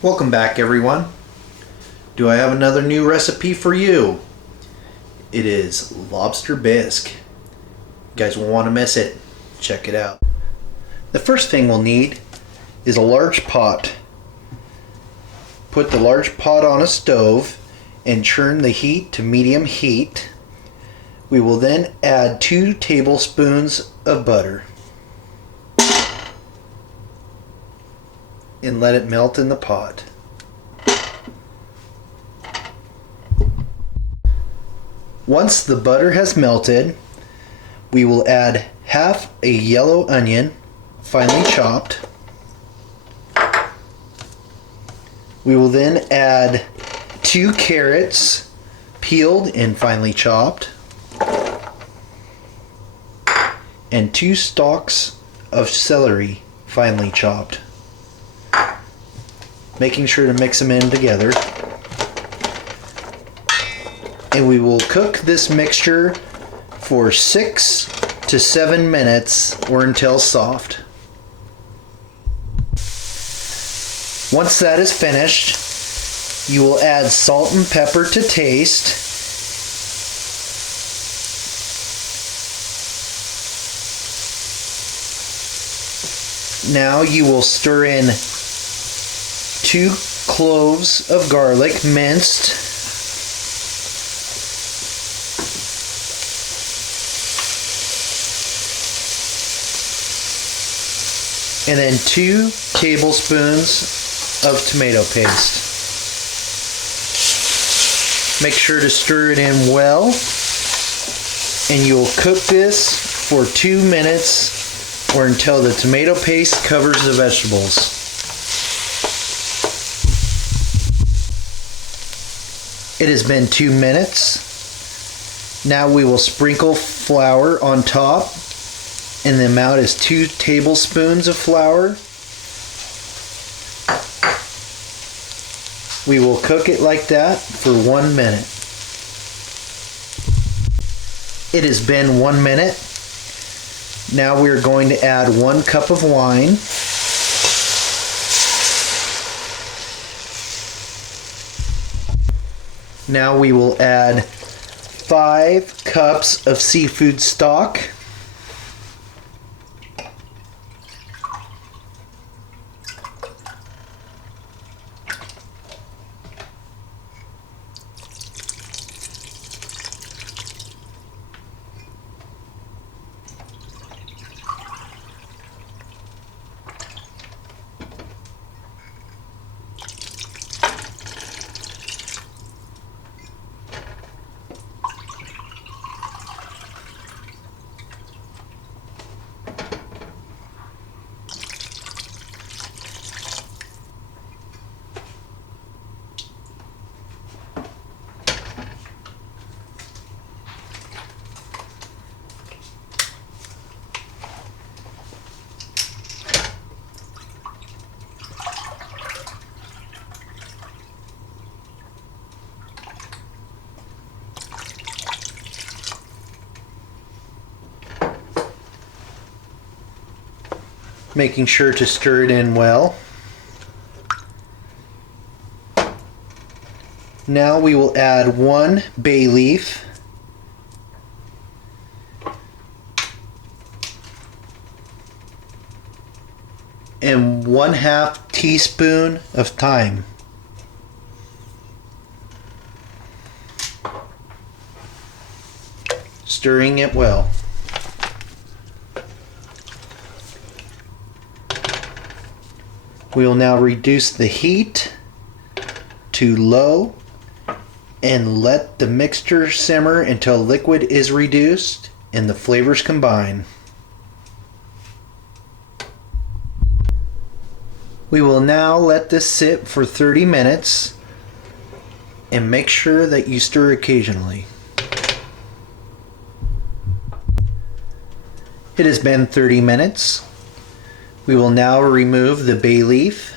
Welcome back, everyone. Do I have another new recipe for you? It is Lobster Bisque. You guys won't want to miss it. Check it out. The first thing we'll need is a large pot. Put the large pot on a stove and turn the heat to medium heat. We will then add 2 tablespoons of butter and let it melt in the pot. Once the butter has melted, we will add half a yellow onion, finely chopped. We will then add 2 carrots, peeled and finely chopped, and 2 stalks of celery, finely chopped. Making sure to mix them in together. And we will cook this mixture for 6 to 7 minutes or until soft. Once that is finished, you will add salt and pepper to taste. Now you will stir in 2 cloves of garlic minced, and then 2 tablespoons of tomato paste. Make sure to stir it in well, and you will cook this for 2 minutes or until the tomato paste covers the vegetables. It has been 2 minutes. Now we will sprinkle flour on top, and the amount is 2 tablespoons of flour. We will cook it like that for 1 minute. It has been 1 minute. Now we are going to add 1 cup of wine. Now we will add 5 cups of seafood stock. Making sure to stir it in well. Now we will add 1 bay leaf, and 1/2 teaspoon of thyme. Stirring it well. We will now reduce the heat to low and let the mixture simmer until liquid is reduced and the flavors combine. We will now let this sit for 30 minutes and make sure that you stir occasionally. It has been 30 minutes. We will now remove the bay leaf,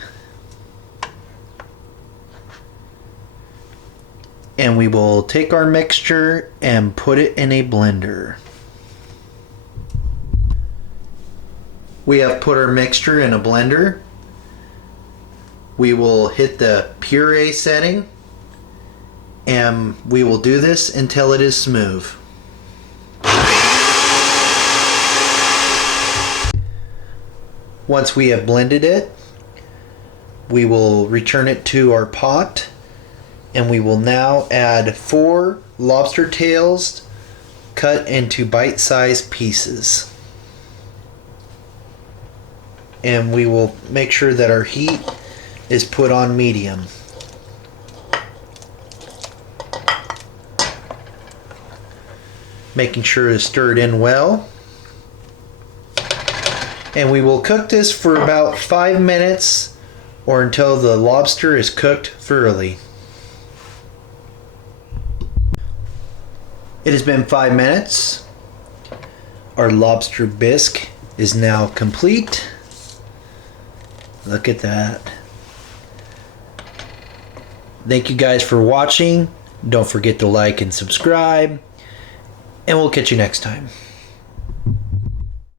and we will take our mixture and put it in a blender. We have put our mixture in a blender. we will hit the puree setting, and we will do this until it is smooth. Once we have blended it, we will return it to our pot, and we will now add 4 lobster tails cut into bite-sized pieces. And we will make sure that our heat is put on medium. Making sure to stir it in well. And we will cook this for about 5 minutes or until the lobster is cooked thoroughly. It has been 5 minutes. Our lobster bisque is now complete. Look at that. Thank you guys for watching. Don't forget to like and subscribe. And we'll catch you next time.